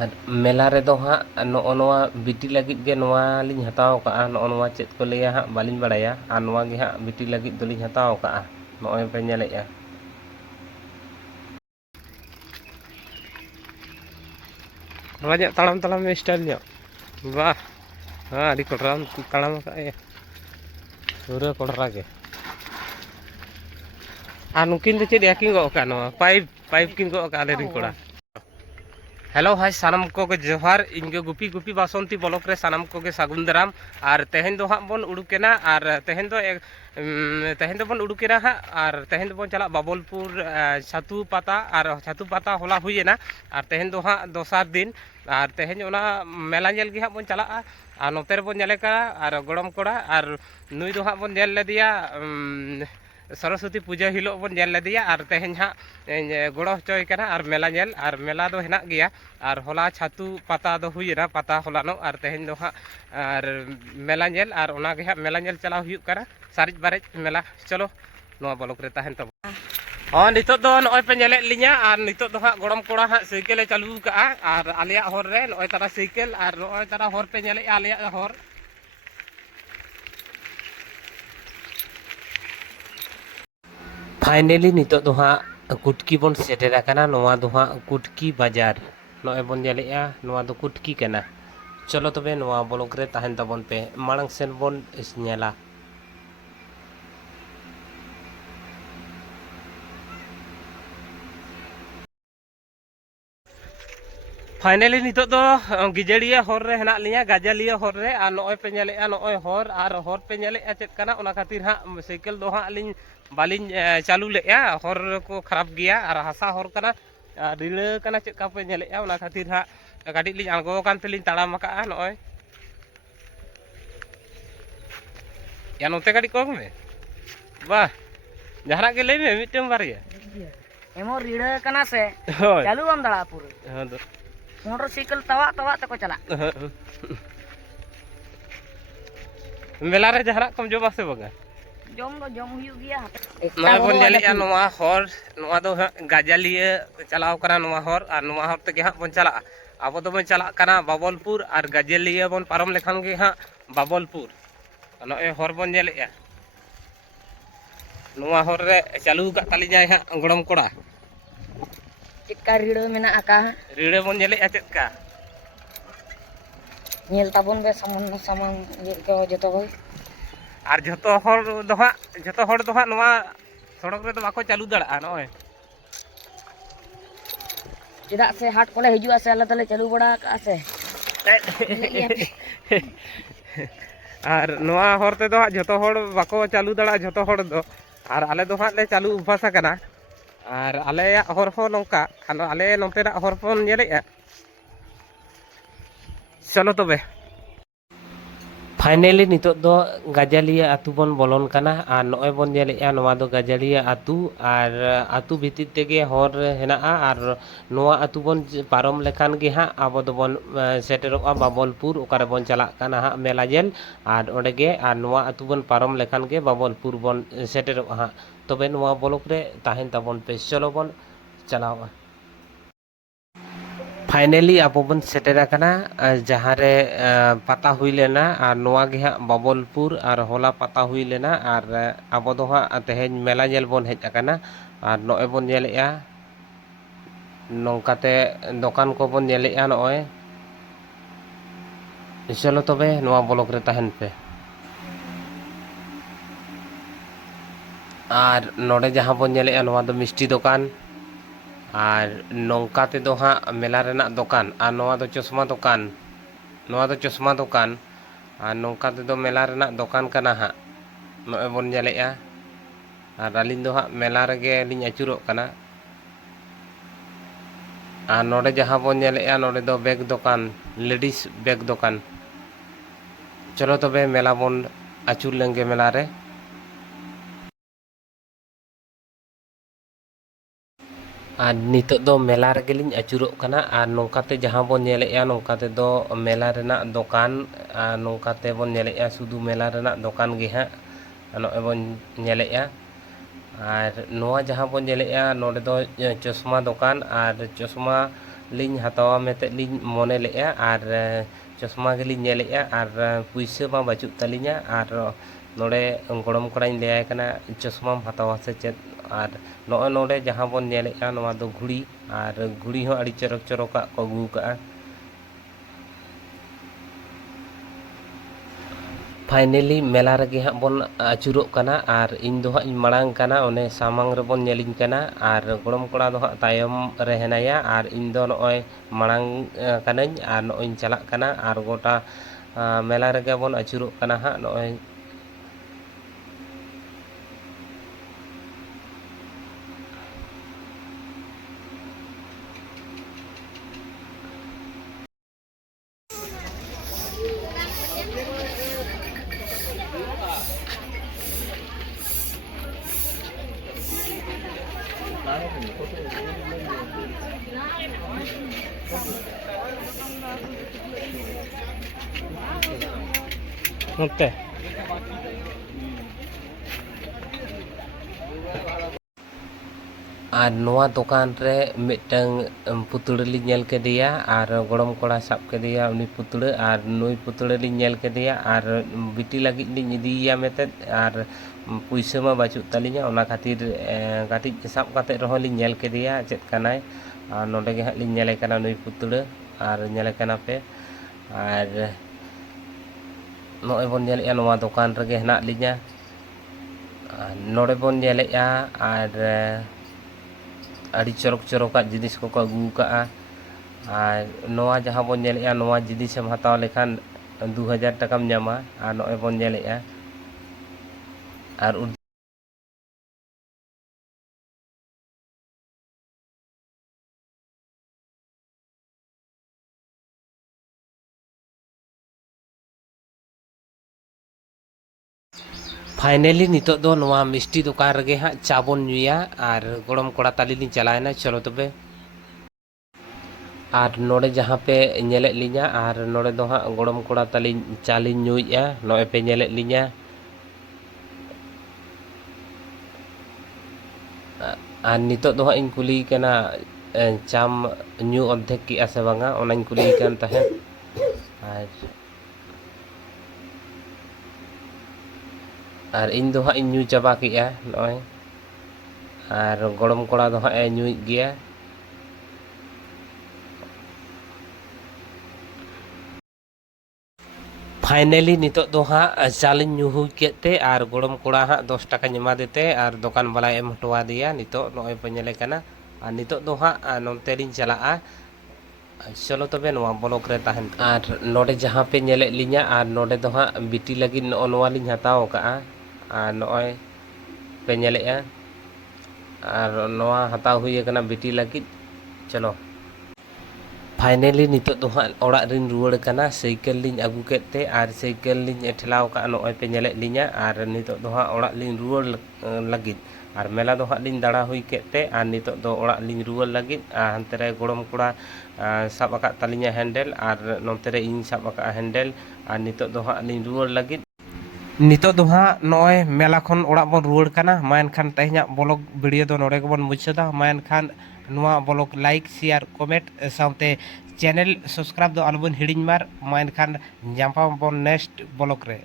ᱟᱨ ᱢᱮᱞᱟ ᱨᱮᱫᱚ ᱦᱟᱸᱜ ᱱᱚᱜᱼᱚ ᱱᱚᱣᱟ ᱵᱤᱴᱤ ᱞᱟᱹᱜᱤᱫ ᱜᱮ ᱱᱚᱣᱟ ᱞᱤᱧ ᱦᱟᱛᱟᱣ ᱠᱟᱜᱼᱟ, ᱱᱚᱜᱼᱚ ᱱᱚᱣᱟ ᱪᱮᱫ ᱠᱚ ᱞᱟᱹᱭᱟ ᱦᱟᱸᱜ ᱵᱟᱹᱞᱤᱧ ᱵᱟᱲᱟᱭᱟ, ᱟᱨ ᱱᱚᱣᱟ ᱜᱮ ᱦᱟᱸᱜ ᱵᱤᱴᱤ ᱞᱟᱹᱜᱤᱫ ᱫᱚᱞᱤᱧ ᱦᱟᱛᱟᱣ ᱠᱟᱜᱼᱟ, ᱱᱚᱜᱼᱚᱭ ᱯᱮ ᱧᱮᱞᱮᱜᱼᱟ᱾ ᱱᱚᱣᱟ ᱧᱚᱜ ᱛᱟᱲᱟᱢ ᱛᱟᱲᱟᱢ ᱥᱴᱟᱭᱤᱞ ᱧᱚᱜ ᱵᱟᱦ, ᱦᱮᱸ ᱟᱹᱰᱤ ᱠᱚᱰᱨᱟᱢ ᱛᱟᱲᱟᱢ ᱟᱠᱟᱫ ᱯᱩᱨᱟᱹ ᱠᱚᱰᱨᱟ ᱜᱮ᱾ ᱟᱨ ᱱᱩᱠᱤᱱ ᱫᱚ ᱪᱮᱫ ᱠᱤᱱ ᱜᱚᱜ ᱠᱟᱜᱼᱟ, ᱱᱚᱣᱟ ᱯᱟᱭᱤᱯ ᱠᱤᱱ ᱜᱚᱜ ᱠᱟᱜᱼᱟ ᱟᱞᱮᱨᱮᱱ ᱠᱚᱲᱟ᱾ ᱦᱮᱞᱳ ᱦᱟᱭ ᱥᱟᱱᱟᱢ ᱠᱚᱜᱮ ᱡᱚᱦᱟᱨ, ᱤᱧ ᱜᱮ ᱜᱩᱯᱤ ᱜᱩᱯᱤ ᱵᱟᱥᱚᱱᱛᱤ ᱵᱞᱚᱠ ᱨᱮ ᱥᱟᱱᱟᱢ ᱠᱚᱜᱮ ᱥᱟᱹᱜᱩᱱ ᱫᱟᱨᱟᱢ᱾ ᱟᱨ ᱛᱮᱦᱮᱧ ᱫᱚ ᱦᱟᱸᱜ ᱵᱚᱱ ᱩᱰᱩᱠᱮᱱᱟ, ᱟᱨ ᱛᱮᱦᱮᱧ ᱫᱚᱵᱚᱱ ᱩᱰᱩᱠᱮᱱᱟ ᱦᱟᱸᱜ, ᱟᱨ ᱛᱮᱦᱮᱧ ᱫᱚᱵᱚᱱ ᱪᱟᱞᱟᱜ ᱵᱟᱵᱚᱞᱯᱩᱨ ᱪᱷᱟᱛᱩ ᱯᱟᱛᱟ, ᱟᱨ ᱪᱷᱟᱛᱩ ᱯᱟᱛᱟ ᱦᱚᱞᱟ ᱦᱩᱭᱮᱱᱟ, ᱟᱨ ᱛᱮᱦᱮᱧ ᱫᱚ ᱦᱟᱸᱜ ᱫᱚᱥᱟᱨ ᱫᱤᱱ, ᱟᱨ ᱛᱮᱦᱮᱧ ᱚᱱᱟ ᱢᱮᱞᱟ ᱧᱮᱞ ᱜᱮ ᱦᱟᱸᱜ ᱵᱚᱱ ᱪᱟᱞᱟᱜᱼᱟ᱾ ᱟᱨ ᱱᱚᱛᱮ ᱨᱮᱵᱚᱱ ᱧᱮᱞᱮ ᱠᱟᱱᱟ ᱟᱨ ᱜᱚᱲᱚᱢ ᱠᱚᱲᱟ, ᱟᱨ ᱱᱩᱭ ᱫᱚ ᱦᱟᱸᱜ ᱵᱚᱱ ᱧᱮᱞ ᱞᱮᱫᱮᱭᱟ ᱥᱚᱨᱚᱥᱚᱛᱤ ᱯᱩᱡᱟᱹ ᱦᱤᱞᱳᱜ ᱵᱚᱱ ᱧᱮᱞ ᱞᱮᱫᱮᱭᱟ, ᱟᱨ ᱛᱮᱦᱮᱧ ᱦᱟᱸᱜ ᱜᱚᱲᱚ ᱦᱚᱪᱚᱭ ᱠᱟᱱᱟ ᱟᱨ ᱢᱮᱞᱟ ᱧᱮᱞ, ᱟᱨ ᱢᱮᱞᱟ ᱫᱚ ᱦᱮᱱᱟᱜ ᱜᱮᱭᱟ᱾ ᱟᱨ ᱦᱚᱞᱟ ᱪᱷᱟᱛᱩ ᱯᱟᱛᱟ ᱫᱚ ᱦᱩᱭᱮᱱᱟ, ᱯᱟᱛᱟ ᱦᱚᱞᱟᱱᱚᱜ, ᱟᱨ ᱛᱮᱦᱮᱧ ᱫᱚ ᱦᱟᱸᱜ ᱟᱨ ᱢᱮᱞᱟ ᱧᱮᱞ, ᱟᱨ ᱚᱱᱟᱜᱮ ᱦᱟᱸᱜ ᱢᱮᱞᱟ ᱧᱮᱞ ᱪᱟᱞᱟᱣ ᱦᱩᱭᱩᱜ ᱠᱟᱱᱟ, ᱥᱟᱨᱮᱡ ᱵᱟᱨᱮᱡ ᱢᱮᱞᱟ᱾ ᱪᱚᱞᱚ ᱱᱚᱣᱟ ᱵᱞᱚᱠ ᱨᱮ ᱛᱟᱦᱮᱱ ᱛᱟᱵᱚᱱ᱾ ᱦᱚᱸ ᱱᱤᱛᱚᱜ ᱫᱚ ᱱᱚᱜᱼᱚᱭ ᱯᱮ ᱧᱮᱞᱮᱫ ᱞᱤᱧᱟ, ᱟᱨ ᱱᱤᱛᱚᱜ ᱫᱚ ᱦᱟᱸᱜ ᱜᱚᱲᱚᱢ ᱠᱚᱲᱟ ᱦᱟᱸᱜ ᱥᱟᱭᱠᱮᱞᱮ ᱪᱟᱹᱞᱩ ᱠᱟᱜᱼᱟ, ᱟᱨ ᱟᱞᱮᱭᱟᱜ ᱦᱚᱨ ᱨᱮ ᱱᱚᱜᱼᱚᱭ ᱛᱟᱨᱟ ᱥᱟᱭᱠᱮᱞ, ᱟᱨ ᱱᱚᱜᱼᱚᱭ ᱛᱟᱨᱟ ᱦᱚᱨ ᱯᱮ ᱧᱮᱞᱮᱫᱼᱟ ᱟᱞᱮᱭᱟᱜ ᱦᱚᱨ᱾ ᱯᱷᱟᱭᱱᱮᱞᱤ ᱱᱤᱛᱚᱜ ᱫᱚ ᱦᱟᱸᱜ ᱠᱩᱴᱠᱤ ᱵᱚᱱ ᱥᱮᱴᱮᱨ ᱟᱠᱟᱱᱟ, ᱱᱚᱣᱟ ᱫᱚ ᱦᱟᱸᱜ ᱠᱩᱴᱠᱤ ᱵᱟᱡᱟᱨ, ᱱᱚᱜᱼᱚᱭ ᱵᱚᱱ ᱧᱮᱞᱮᱜᱼᱟ ᱱᱚᱣᱟ ᱫᱚ ᱠᱩᱴᱠᱤ ᱠᱟᱱᱟ᱾ ᱪᱚᱞᱚ ᱛᱚᱵᱮ ᱱᱚᱣᱟ ᱵᱞᱚᱠ ᱨᱮ ᱛᱟᱦᱮᱱ ᱛᱟᱵᱚᱱ ᱯᱮ, ᱢᱟᱲᱟᱝ ᱥᱮᱱ ᱵᱚᱱ ᱧᱮᱞᱟ᱾ ᱯᱷᱟᱭᱱᱮᱞᱤ ᱱᱤᱛᱚᱜ ᱫᱚ ᱜᱤᱡᱟᱹᱲᱤᱭᱟᱹ ᱦᱚᱨ ᱨᱮ ᱦᱮᱱᱟᱜ ᱞᱤᱧᱟ, ᱜᱟᱡᱟᱞᱤᱭᱟᱹ ᱦᱚᱨ ᱨᱮ, ᱟᱨ ᱱᱚᱜᱼᱚᱭ ᱯᱮ ᱧᱮᱞᱮᱫᱼᱟ ᱱᱚᱜᱼᱚᱭ ᱦᱚᱨ, ᱟᱨ ᱦᱚᱨ ᱯᱮ ᱧᱮᱞᱮᱫᱼᱟ ᱪᱮᱫ ᱠᱟᱱᱟ, ᱚᱱᱟ ᱠᱷᱟᱹᱛᱤᱨ ᱦᱟᱸᱜ ᱥᱟᱭᱠᱮᱞ ᱫᱚ ᱦᱟᱸᱜ ᱵᱟᱹᱞᱤᱧ ᱪᱟᱹᱞᱩ ᱞᱮᱫᱼᱟ, ᱦᱚᱨ ᱠᱚ ᱠᱷᱟᱨᱟᱯ ᱜᱮᱭᱟ, ᱟᱨ ᱦᱟᱥᱟ ᱦᱚᱨ ᱠᱟᱱᱟ, ᱨᱤᱲᱟᱹ ᱠᱟᱱᱟ, ᱪᱮᱫ ᱞᱮᱠᱟ ᱯᱮ ᱧᱮᱞᱮᱫᱼᱟ, ᱚᱱᱟ ᱠᱷᱟᱹᱛᱤᱨ ᱦᱟᱸᱜ ᱠᱟᱹᱴᱤᱡ ᱞᱤᱧ ᱟᱬᱜᱚ ᱟᱠᱟᱱ ᱛᱮᱞᱤᱧ ᱛᱟᱲᱟᱢ ᱟᱠᱟᱜᱼᱟ ᱱᱚᱜᱼᱚᱭ᱾ ᱭᱟ ᱱᱚᱛᱮ ᱠᱟᱹᱴᱤᱡ ᱠᱚᱢ ᱢᱮ, ᱵᱟᱦ ᱡᱟᱦᱟᱱᱟᱜ ᱜᱮ ᱞᱟᱹᱭ ᱢᱮ ᱢᱤᱫᱴᱟᱝ ᱵᱟᱨᱭᱟ᱾ ᱮᱢᱚᱱ ᱨᱤᱲᱟᱹ ᱠᱟᱱᱟ ᱥᱮ, ᱦᱳᱭ ᱪᱟᱹᱞᱩ ᱵᱟᱢ ᱫᱟᱲᱮᱭᱟᱜᱼᱟ ᱯᱩᱨᱟᱹ᱾ ᱦᱮᱸ ᱢᱚᱴᱚᱨ ᱥᱟᱭᱠᱮᱞ ᱛᱟᱣᱟᱜ ᱛᱟᱣᱟᱜ ᱛᱮᱠᱚ ᱪᱟᱞᱟᱜ᱾ ᱢᱮᱞᱟ ᱨᱮ ᱡᱟᱦᱟᱱᱟᱜ ᱠᱚᱢ ᱡᱚᱢᱟ ᱥᱮ ᱵᱟᱝᱟ? ᱡᱚᱢ ᱫᱚ ᱡᱚᱢ ᱦᱩᱭᱩᱜ ᱜᱮᱭᱟ᱾ ᱱᱚᱜᱼᱚᱭ ᱵᱚᱱ ᱧᱮᱞᱮᱜᱼᱟ ᱱᱚᱣᱟ ᱦᱚᱨ, ᱱᱚᱣᱟ ᱫᱚ ᱦᱟᱸᱜ ᱜᱟᱡᱟᱞᱤᱭᱟᱹ ᱪᱟᱞᱟᱣ ᱠᱟᱱᱟ ᱱᱚᱣᱟ ᱦᱚᱨ, ᱟᱨ ᱱᱚᱣᱟ ᱦᱚᱨ ᱛᱮᱜᱮ ᱦᱟᱸᱜ ᱵᱚᱱ ᱪᱟᱞᱟᱜᱼᱟ᱾ ᱟᱵᱚ ᱫᱚᱵᱚᱱ ᱪᱟᱞᱟᱜ ᱠᱟᱱᱟ ᱵᱟᱵᱚᱞᱯᱩᱨ, ᱟᱨ ᱜᱟᱡᱟᱞᱤᱭᱟᱹ ᱵᱚᱱ ᱯᱟᱨᱚᱢ ᱞᱮᱠᱷᱟᱱ ᱜᱮ ᱦᱟᱸᱜ ᱵᱟᱵᱚᱞᱯᱩᱨ᱾ ᱱᱚᱜᱼᱚᱭ ᱦᱚᱨ ᱵᱚᱱ ᱧᱮᱞᱮᱜᱼᱟ, ᱱᱚᱣᱟ ᱦᱚᱨ ᱨᱮ ᱪᱟᱹᱞᱩ ᱟᱠᱟᱫ ᱛᱟᱹᱞᱤᱧᱟᱭ ᱦᱟᱸᱜ ᱜᱚᱲᱚᱢ ᱠᱚᱲᱟ᱾ ᱪᱮᱫᱠᱟ ᱨᱤᱲᱟᱹ ᱢᱮᱱᱟᱜ ᱟᱠᱟᱜᱼᱟ, ᱨᱤᱲᱟᱹ ᱵᱚᱱ ᱧᱮᱞᱮᱜᱼᱟ ᱪᱮᱫᱠᱟ᱾ ᱧᱮᱞ ᱛᱟᱵᱚᱱ ᱵᱮ ᱥᱟᱢᱟᱱ ᱥᱟᱢᱟᱱ ᱤᱭᱟᱹ ᱠᱚ ᱡᱚᱛᱚ ᱜᱮ᱾ ᱟᱨ ᱡᱷᱚᱛᱚ ᱦᱚᱲ ᱫᱚ ᱦᱟᱸᱜ ᱱᱚᱣᱟ ᱥᱚᱲᱚᱠ ᱨᱮᱫᱚ ᱵᱟᱠᱚ ᱪᱟᱹᱞᱩ ᱫᱟᱲᱮᱭᱟᱜᱼᱟ ᱱᱚᱜᱼᱚᱭ᱾ ᱪᱮᱫᱟᱜ ᱥᱮ ᱦᱟᱴ ᱠᱚᱞᱮ ᱦᱤᱡᱩᱜᱼᱟ ᱥᱮ, ᱟᱞᱮ ᱫᱚᱞᱮ ᱪᱟᱹᱞᱩ ᱵᱟᱲᱟ ᱟᱠᱟᱜᱼᱟ ᱥᱮ, ᱧᱮᱞᱮᱫ ᱜᱮᱭᱟᱯᱮ᱾ ᱟᱨ ᱱᱚᱣᱟ ᱦᱚᱨ ᱛᱮᱫᱚ ᱦᱟᱸᱜ ᱡᱷᱚᱛᱚ ᱦᱚᱲ ᱵᱟᱠᱚ ᱪᱟᱹᱞᱩ ᱫᱟᱲᱮᱭᱟᱜᱼᱟ, ᱡᱷᱚᱛᱚ ᱦᱚᱲ ᱫᱚ, ᱟᱨ ᱟᱞᱮ ᱫᱚ ᱦᱟᱸᱜ ᱞᱮ ᱪᱟᱹᱞᱩ ᱚᱵᱵᱷᱟᱥ ᱟᱠᱟᱱᱟ, ᱟᱨ ᱟᱞᱮᱭᱟᱜ ᱦᱚᱨ ᱦᱚᱸ ᱱᱚᱝᱠᱟ, ᱟᱞᱮ ᱱᱚᱛᱮᱱᱟᱜ ᱦᱚᱨ ᱵᱚᱱ ᱧᱮᱞᱮᱜᱼᱟ᱾ ᱪᱚᱞᱚ ᱛᱚᱵᱮ ᱯᱷᱟᱭᱱᱮᱞᱤ ᱱᱤᱛᱚᱜ ᱫᱚ ᱜᱟᱡᱟᱞᱤᱭᱟᱹ ᱟᱹᱛᱩ ᱵᱚᱱ ᱵᱚᱞᱚᱱ ᱠᱟᱱᱟ, ᱟᱨ ᱱᱚᱜᱼᱚᱭ ᱵᱚᱱ ᱧᱮᱞᱮᱜᱼᱟ ᱱᱚᱣᱟ ᱫᱚ ᱜᱟᱡᱟᱲᱤᱭᱟᱹ ᱟᱹᱛᱩ, ᱟᱨ ᱟᱹᱛᱩ ᱵᱷᱤᱛᱤᱨ ᱛᱮᱜᱮ ᱦᱚᱨ ᱦᱮᱱᱟᱜᱼᱟ, ᱟᱨ ᱱᱚᱣᱟ ᱟᱹᱛᱩ ᱵᱚᱱ ᱯᱟᱨᱚᱢ ᱞᱮᱠᱷᱟᱱ ᱜᱮ ᱦᱟᱸᱜ ᱟᱵᱚ ᱫᱚᱵᱚᱱ ᱥᱮᱴᱮᱨᱚᱜᱼᱟ ᱵᱟᱵᱚᱞᱯᱩᱨ, ᱚᱠᱟᱨᱮᱵᱚᱱ ᱪᱟᱞᱟᱜ ᱠᱟᱱᱟ ᱦᱟᱸᱜ ᱢᱮᱞᱟ ᱧᱮᱞ, ᱟᱨ ᱚᱸᱰᱮ ᱜᱮ, ᱟᱨ ᱱᱚᱣᱟ ᱟᱹᱛᱩ ᱵᱚᱱ ᱯᱟᱨᱚᱢ ᱞᱮᱠᱷᱟᱱ ᱜᱮ ᱵᱟᱵᱚᱞᱯᱩᱨ ᱵᱚᱱ ᱥᱮᱴᱮᱨᱚᱜᱼᱟ ᱦᱟᱸᱜ᱾ ᱛᱚᱵᱮ ᱱᱚᱣᱟ ᱵᱞᱚᱠ ᱨᱮ ᱛᱟᱦᱮᱱ ᱛᱟᱵᱚᱱ ᱯᱮ, ᱪᱚᱞᱚ ᱵᱚᱱ ᱪᱟᱞᱟᱣᱼᱟ᱾ ᱯᱷᱟᱭᱱᱮᱞᱤ ᱟᱵᱚ ᱵᱚᱱ ᱥᱮᱴᱮᱨ ᱟᱠᱟᱱᱟ ᱡᱟᱦᱟᱸ ᱨᱮ ᱯᱟᱛᱟ ᱦᱩᱭ ᱞᱮᱱᱟ, ᱟᱨ ᱱᱚᱣᱟ ᱜᱮ ᱦᱟᱸᱜ ᱵᱟᱵᱚᱞᱯᱩᱨ, ᱟᱨ ᱦᱚᱞᱟ ᱯᱟᱛᱟ ᱦᱩᱭ ᱞᱮᱱᱟ, ᱟᱨ ᱟᱵᱚ ᱫᱚ ᱦᱟᱸᱜ ᱛᱮᱦᱮᱧ ᱢᱮᱞᱟ ᱧᱮᱞ ᱵᱚᱱ ᱦᱮᱡ ᱟᱠᱟᱱᱟ, ᱟᱨ ᱱᱚᱜᱼᱚᱭ ᱵᱚᱱ ᱧᱮᱞᱮᱜᱼᱟ ᱱᱚᱝᱠᱟᱛᱮ ᱫᱚᱠᱟᱱ ᱠᱚᱵᱚᱱ ᱧᱮᱞᱮᱜᱼᱟ ᱱᱚᱜᱼᱚᱭ᱾ ᱪᱚᱞᱚ ᱛᱚᱵᱮ ᱱᱚᱣᱟ ᱵᱞᱚᱠ ᱨᱮ ᱛᱟᱦᱮᱱ ᱯᱮ᱾ ᱟᱨ ᱱᱚᱰᱮ ᱡᱟᱦᱟᱸ ᱵᱚᱱ ᱧᱮᱞᱮᱜᱼᱟ ᱱᱚᱣᱟ ᱫᱚ ᱢᱤᱥᱴᱤ ᱫᱚᱠᱟᱱ, ᱟᱨ ᱱᱚᱝᱠᱟ ᱛᱮᱫᱚ ᱦᱟᱸᱜ ᱢᱮᱞᱟ ᱨᱮᱱᱟᱜ ᱫᱚᱠᱟᱱ, ᱟᱨ ᱱᱚᱣᱟ ᱫᱚ ᱪᱚᱥᱢᱟ ᱫᱚᱠᱟᱱ, ᱱᱚᱣᱟ ᱫᱚ ᱪᱚᱥᱢᱟ ᱫᱚᱠᱟᱱ, ᱟᱨ ᱱᱚᱝᱠᱟ ᱛᱮᱫᱚ ᱢᱮᱞᱟ ᱨᱮᱱᱟᱜ ᱫᱚᱠᱟᱱ ᱠᱟᱱᱟ ᱦᱟᱸᱜ, ᱱᱚᱜᱼᱚᱭ ᱵᱚᱱ ᱧᱮᱞᱮᱜᱼᱟ᱾ ᱟᱨ ᱟᱹᱞᱤᱧ ᱫᱚ ᱦᱟᱸᱜ ᱢᱮᱞᱟ ᱨᱮᱜᱮ ᱞᱤᱧ ᱟᱹᱪᱩᱨᱚᱜ ᱠᱟᱱᱟ, ᱟᱨ ᱱᱚᱰᱮ ᱡᱟᱦᱟᱸ ᱵᱚᱱ ᱧᱮᱞᱮᱜᱼᱟ ᱱᱚᱰᱮ ᱫᱚ ᱵᱮᱜᱽ ᱫᱚᱠᱟᱱ, ᱞᱮᱰᱤᱥ ᱵᱮᱜᱽ ᱫᱚᱠᱟᱱ᱾ ᱪᱚᱞᱚ ᱛᱚᱵᱮ ᱢᱮᱞᱟ ᱵᱚᱱ ᱟᱹᱪᱩᱨ ᱞᱮᱱᱜᱮ ᱢᱮᱞᱟ ᱨᱮ᱾ ᱟᱨ ᱱᱤᱛᱚᱜ ᱫᱚ ᱢᱮᱞᱟ ᱨᱮᱜᱮᱞᱤᱧ ᱟᱹᱪᱩᱨᱚᱜ ᱠᱟᱱᱟ, ᱟᱨ ᱱᱚᱝᱠᱟᱛᱮ ᱡᱟᱦᱟᱸ ᱵᱚᱱ ᱧᱮᱞᱮᱜᱼᱟ ᱱᱚᱝᱠᱟ ᱛᱮᱫᱚ ᱢᱮᱞᱟ ᱨᱮᱱᱟᱜ ᱫᱚᱠᱟᱱ, ᱟᱨ ᱱᱚᱝᱠᱟ ᱛᱮᱵᱚᱱ ᱧᱮᱞᱮᱜᱼᱟ ᱥᱩᱫᱷᱩ ᱢᱮᱞᱟ ᱨᱮᱱᱟᱜ ᱫᱚᱠᱟᱱ ᱜᱮ ᱦᱟᱸᱜ ᱱᱚᱜᱼᱚᱭ ᱵᱚᱱ ᱧᱮᱞᱮᱜᱼᱟ᱾ ᱟᱨ ᱱᱚᱣᱟ ᱡᱟᱦᱟᱸ ᱵᱚᱱ ᱧᱮᱞᱮᱜᱼᱟ ᱱᱚᱰᱮ ᱫᱚ ᱪᱚᱥᱢᱟ ᱫᱚᱠᱟᱱ, ᱟᱨ ᱪᱚᱥᱢᱟ ᱞᱤᱧ ᱦᱟᱛᱟᱣᱟ ᱢᱮᱱᱛᱮ ᱞᱤᱧ ᱢᱚᱱᱮ ᱞᱮᱜᱼᱟ ᱟᱨ ᱪᱚᱥᱢᱟ ᱜᱮᱞᱤᱧ ᱧᱮᱞᱮᱜᱼᱟ ᱟᱨ ᱯᱩᱭᱥᱟᱹ ᱢᱟ ᱵᱟᱹᱪᱩᱜ ᱛᱟᱹᱞᱤᱧᱟ ᱟᱨ ᱱᱚᱰᱮ ᱜᱚᱲᱚᱢ ᱠᱚᱲᱟᱧ ᱞᱟᱹᱭᱟᱭ ᱠᱟᱱᱟ ᱪᱚᱥᱢᱟᱢ ᱦᱟᱛᱟᱣᱟ ᱥᱮ ᱪᱮᱫ ᱟᱨ ᱱᱚᱜᱼᱚᱭ ᱱᱚᱰᱮ ᱡᱟᱦᱟᱸ ᱵᱚᱱ ᱧᱮᱞᱮᱜᱼᱟ ᱱᱚᱣᱟ ᱫᱚ ᱜᱷᱩᱲᱤ ᱟᱨ ᱜᱷᱩᱲᱤ ᱦᱚᱸ ᱟᱹᱰᱤ ᱪᱚᱨᱚᱠ ᱪᱚᱨᱚᱠᱟᱜ ᱠᱚ ᱟᱹᱜᱩ ᱠᱟᱜᱼᱟ फाइनली मेला रगे हाँ बन आचुरोग कना और इन दो हाँ मांग कना ओने सामांग रे बन नेलिंग कना और गोड़म कोड़ा दो हाँ तायम रे हेनाया और इन दो नॉय मांग कनाñ और नॉय चलाक कना और गोटा मेला रगे बन आचुरोग कना हाँ नॉय नोते और नवा दुकान रे मिटंग पुतड़े ली नेल केदिया और गोड़म कोड़ा साब केदिया उनी पुतड़े और नुई पुतड़े ली नेल केदिया और बिटी लगी ली इदिया मेते और पुइसा मा बाचु तलिया ओना खातिर गाटी साब काते रहो ली नेल केदिया चेत कनाय और नोडे गे ली नेले कना नुई पुतड़े और नेले कना पे और नोय बन नेले नवा दुकान रगे हेना लिया नोडे बन नेले और आड़ी चरक चरक जिनिस को अगू का जहाँ बन नेले नवा जिनिस हताव लेखान 2000 टाकाम नामा और नॉय बन नेले और फाइनली नितो दो नवा मिष्टी दुकान रगे हाँ चा बन नुया और गोड़म कोड़ा ताली ली चलायना चलो तबे और नोड़े जहाँ पे नेले लिया और नोड़े दो हाँ गोड़म कोड़ा ताली चाली नुया नॉय पे नेले लिया और नितो दो हाँ इन कुली कना चाम न्यू अद्धेक की आसे बांगा ओनाइन कुली कन तहे और इन दो हाँ इन न्यू चाबा किया नॉय और गोड़म कोड़ा दो हाँ न्यू गया फाइनली नितो दो हाँ चालिन न्यू हुई केते और गोड़म कोड़ा हाँ 10 टाका एमा देते और दुकान वाला एम हटवा दिया नितो नॉय पे नेले कना और नितो दो हाँ नोंते लिन चला चलो तबे नवा ब्लॉक रे तहन और नोडे जहाँ पे नेले लिया और नोडे दो हाँ बिटी लगी नवा लिन हताव का और नॉय पे नेले और नवा हताव हुई कना बिटी लगी चलो फाइनली नितो दो हाँ ओड़ा रिन रुवाड़ कना साइकिल लिन अगू केते और साइकिल लिन ठेलाव का नॉय पे नेले लिया और नितो दो हाँ ओड़ा लिन रुवाड़ लगी और मेला दो हाँ लिन दाड़ा हुई केते और नितो दो ओड़ा लिन रुवाड़ लगी हानते रे गोड़म कोड़ा साब आका तालिया हैंडल और नोते रे इन साब आका हैंडल और नितो दो हाँ लिन रुवाड़ लगी नितो दो हाँ नॉय मेला खन ओड़ा बन रुवाड़ कना मा एनखान तेहना ब्लॉग वीडियो दो नोडे गबन मुचादा मा एनखान नवा ब्लॉग लाइक शेयर कमेंट साउते चैनल सब्सक्राइब दो अलबन हिडिंग मार मा एनखान जाम्पा बन नेक्स्ट ब्लॉग रे।